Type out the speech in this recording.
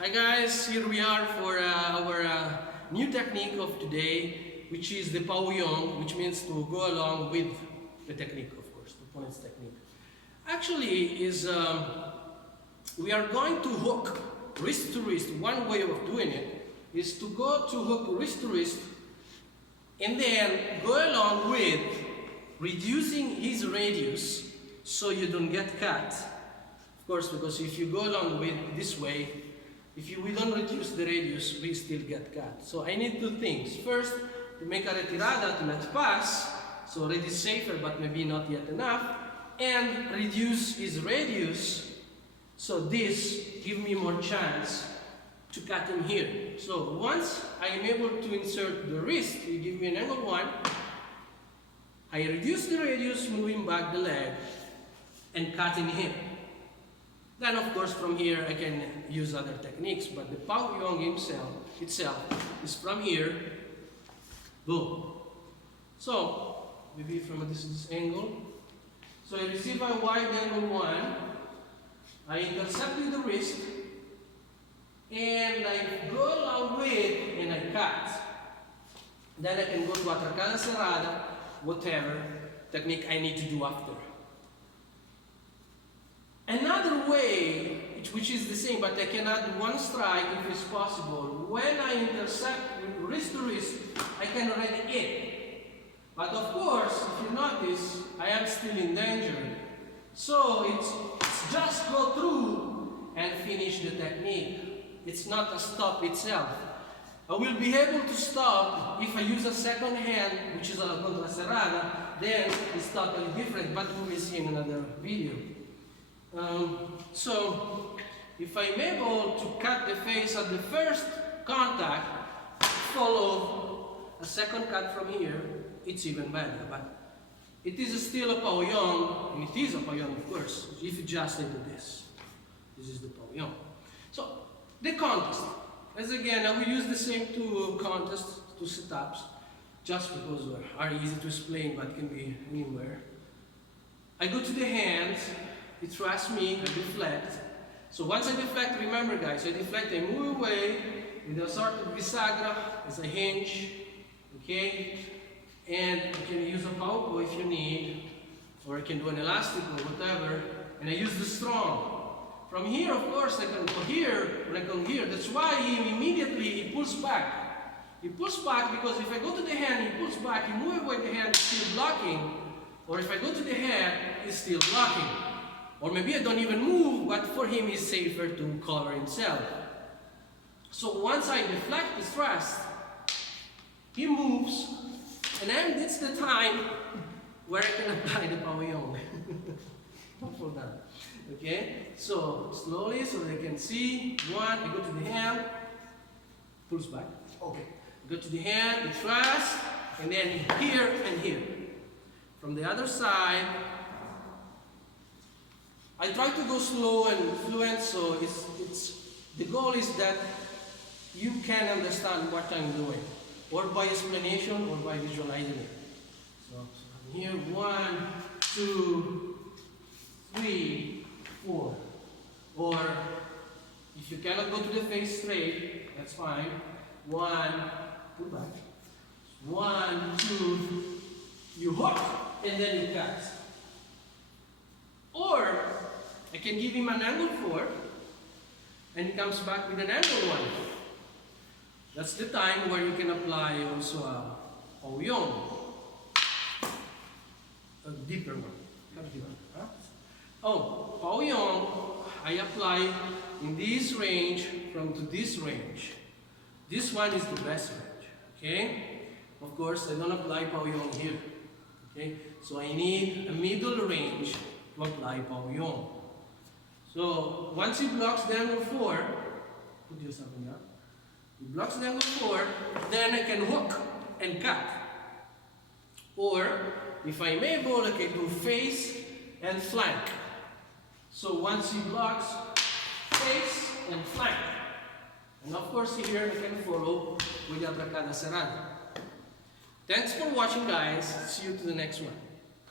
Hi guys, here we are for our new technique of today, which is the PAUYON, which means to go along with the technique, of course, the points technique. Actually, we are going to hook wrist to wrist. One way of doing it is to go to hook wrist to wrist and then go along with reducing his radius so you don't get cut. Of course, because if you go along with this way, we don't reduce the radius, we still get cut. So I need two things. First, to make a retirada to let pass, so already safer but maybe not yet enough, and reduce his radius, so this give me more chance to cut him here. So once I am able to insert the wrist, you give me an angle 1, I reduce the radius, moving back the leg, and cutting him. Then of course from here I can use other techniques, but the PAUYON itself is from here, boom. So maybe from this angle. So I receive a wide angle 1, I intercept with the wrist, and I go along with and I cut. Then I can go to atracada cerrada, whatever technique I need to do after. Another way, which is the same, but I can add one strike if it's possible. When I intercept with wrist to wrist, I can already hit. But of course, if you notice, I am still in danger. So it's just go through and finish the technique. It's not a stop itself. I will be able to stop if I use a second hand, which is a contra serrada, then it's totally different, but we will see in another video. So, if I'm able to cut the face at the first contact, follow a second cut from here, it's even better. But it is still a PAUYON, and it is a PAUYON of course, if you just into this. This is the PAUYON. So, the contest. As again, I will use the same two contests, two setups, just because they are easy to explain, but can be anywhere. I go to the hands. It trusts me, I deflect. So once I deflect, remember guys, I deflect, I move away with a sort of bisagra as a hinge, okay? And you can use a paupo if you need, or I can do an elastic or whatever, and I use the strong. From here, of course, I can go here, or I come here. That's why he pulls back. He pulls back because if I go to the hand, he pulls back, he moves away, the hand is still blocking, or if I go to the head, it's still blocking. Or maybe I don't even move, but for him it's safer to cover himself. So once I deflect the thrust, he moves, and then it's the time where I can apply the PAUYON. For that. Okay? So slowly so they can see. One, I go to the hand, pulls back. Okay. Go to the hand, the thrust, and then here and here. From the other side, I try to go slow and fluent, so the goal is that you can understand what I'm doing, or by explanation or by visualizing it. So here, 1, 2, 3, 4. Or if you cannot go to the face straight, that's fine. 1, pull back. 1, 2, you hook, and then you cut. Or I can give him an angle 4, and he comes back with an angle 1. That's the time where you can apply also a PAUYON, a deeper one. Huh? Oh, PAUYON, I apply in this range from to this range. This one is the best range, okay? Of course, I don't apply PAUYON here, okay? So I need a middle range to apply PAUYON. So once he blocks the angle 4, put yourself in that. He blocks the angle 4, then I can hook and cut. Or if I'm able, I can do face and flank. So once he blocks, face and flank. And of course here I can follow with the atracada cerrada. Thanks for watching guys. See you to the next one.